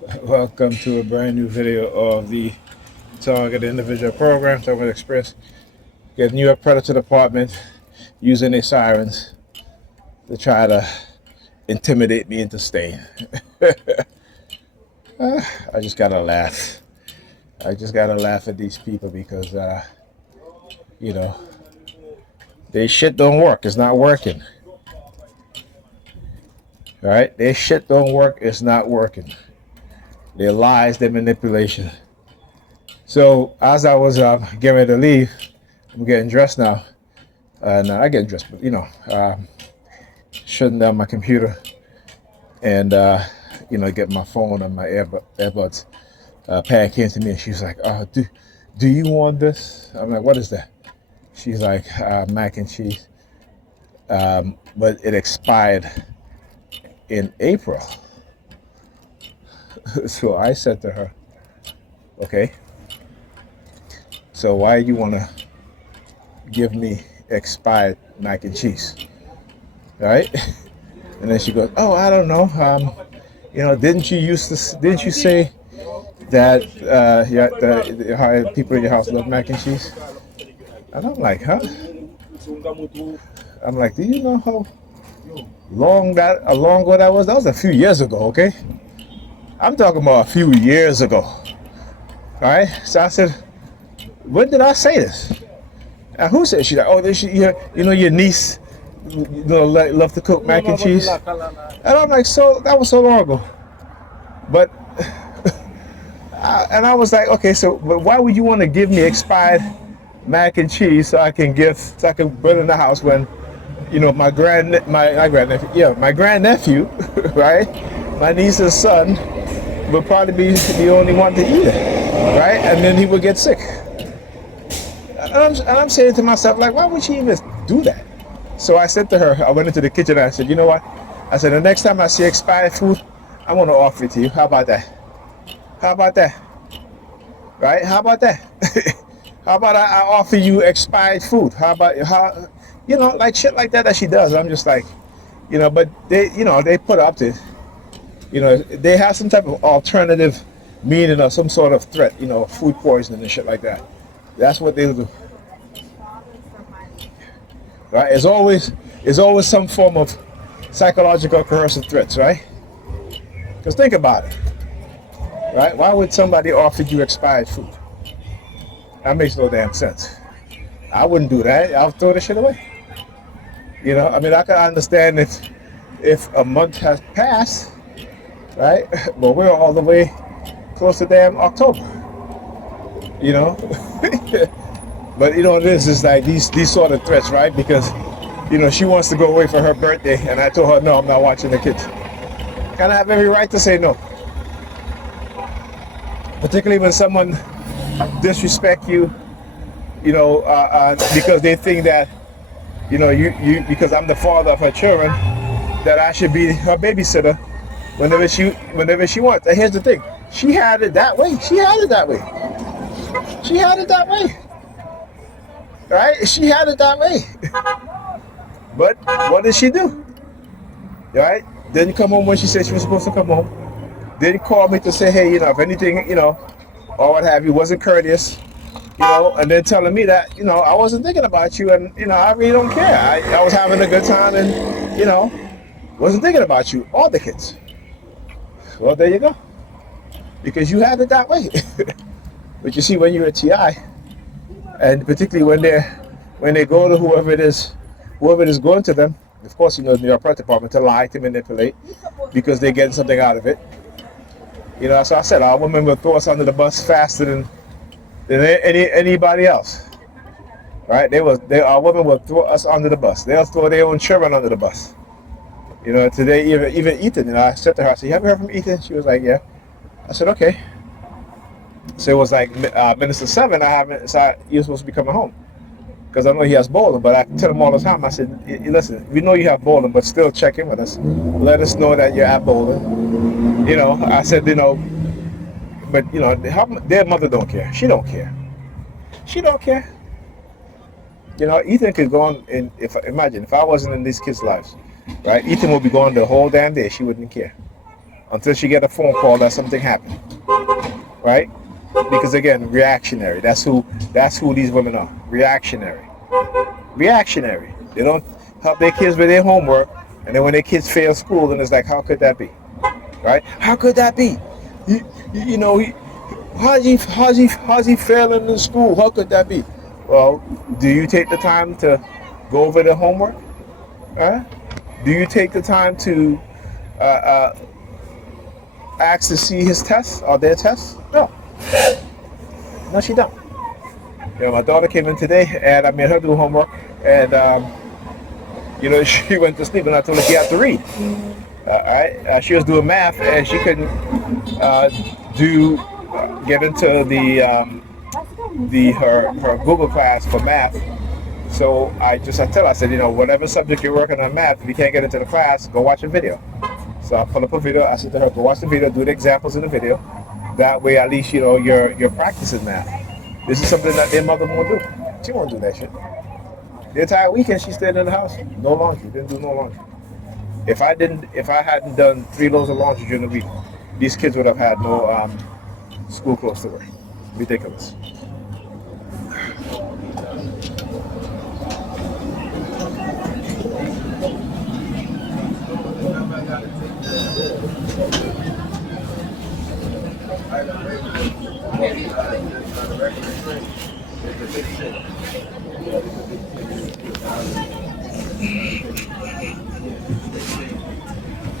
Welcome to a brand new video of the Target Individual Program, Target Express. Get New York Predator Department using their sirens to try to intimidate me into staying. I just gotta laugh. I just gotta laugh at these people because, you know, their shit don't work. It's not working. All right? Their shit don't work. It's not working. Their lies, their manipulation. So as I was getting ready to leave, I'm getting dressed now. I get dressed, but shutting down my computer and get my phone and my earbuds. Pat came to me and she was like, "Do you want this?" I'm like, "What is that?" She's like, "Mac and cheese," but it expired in April. So I said to her, "Okay, so why do you want to give me expired mac and cheese?" Right? And then she goes, "Oh, I don't know. Didn't you say that people in your house love mac and cheese?" And I'm like, "Huh?" I'm like, "Do you know how long ago that was? That was a few years ago, okay? I'm talking about a few years ago. All right?" So I said, "When did I say this?" And who said? She's like, "Oh, your niece, love to cook mac and cheese." And I'm like, "So that was so long ago." But I was like, "Okay, so but why would you want to give me expired mac and cheese so I can burn in the house when, my grandnephew, right, my niece's son, would probably be the only one to eat it, right, and then he would get sick." And I'm saying to myself, like, why would she even do that? So I said to her, I went into the kitchen and I said, "You know what?" I said, "The next time I see expired food, I want to offer it to you. How about that? How about that? Right? How about that? How about I offer you expired food? Like shit like that she does." I'm just like, but they put up to, they have some type of alternative meaning or some sort of threat, food poisoning and shit like that. That's what they do. Right? It's always some form of psychological coercive threats, right? Because think about it, right? Why would somebody offer you expired food? That makes no damn sense. I wouldn't do that. I'll throw the shit away. I mean, I can understand if a month has passed, right? But we're all the way close to damn October. But what it is like these sort of threats, right? Because she wants to go away for her birthday, and I told her, "No, I'm not watching the kids." And I have every right to say no, particularly when someone disrespect you, because they think that you because I'm the father of her children, that I should be her babysitter whenever she wants. And here's the thing: she had it that way. She had it that way. She had it that way. Right? She had it that way. But what did she do? Right? Didn't come home when she said she was supposed to come home. Didn't call me to say, "Hey, if anything, or what have you," wasn't courteous, and then telling me that, I wasn't thinking about you and, I really don't care. I was having a good time and, wasn't thinking about you or the kids. Well, there you go. Because you had it that way. But you see, when you're a TI, and particularly when they go to whoever it is going to them, of course, the New York Police Department, to lie, to manipulate, because they're getting something out of it. So I said, our women will throw us under the bus faster than anybody else, right? Our women will throw us under the bus. They'll throw their own children under the bus. Today, even Ethan, I said to her, I said, "You haven't heard from Ethan?" She was like, "Yeah." I said, "Okay." So it was like minutes to 7. You're supposed to be coming home. Because I know he has bowling, but I tell him all the time, I said, "Listen, we know you have bowling, but still check in with us. Let us know that you're at bowling." I said, but their mother don't care. She don't care. She don't care. Ethan could go on, and imagine if I wasn't in these kids' lives, right? Ethan would be gone the whole damn day. She wouldn't care. until she get a phone call that something happened, right? Because again, reactionary. That's who these women are. Reactionary. Reactionary. They don't help their kids with their homework, and then when their kids fail school, then it's like, how could that be? Right? How could that be? You know, how's he failing in school? How could that be? Well, do you take the time to go over the homework? Huh? Do you take the time to uh, ask to see his tests or their tests? No. No, she don't. My daughter came in today, and I made her do homework, and she went to sleep, and I told her she had to read. She was doing math, and she couldn't get into her Google class for math. So I tell her, I said, whatever subject you're working on math, if you can't get into the class, go watch a video. So I pull up a video. I said to her, go watch the video, do the examples in the video. That way, at least you're practicing math. This is something that their mother won't do. She won't do that shit. The entire weekend she stayed in the house. No laundry. Didn't do no laundry. If I hadn't done 3 loads of laundry during the week, these kids would have had no school clothes to wear. Ridiculous.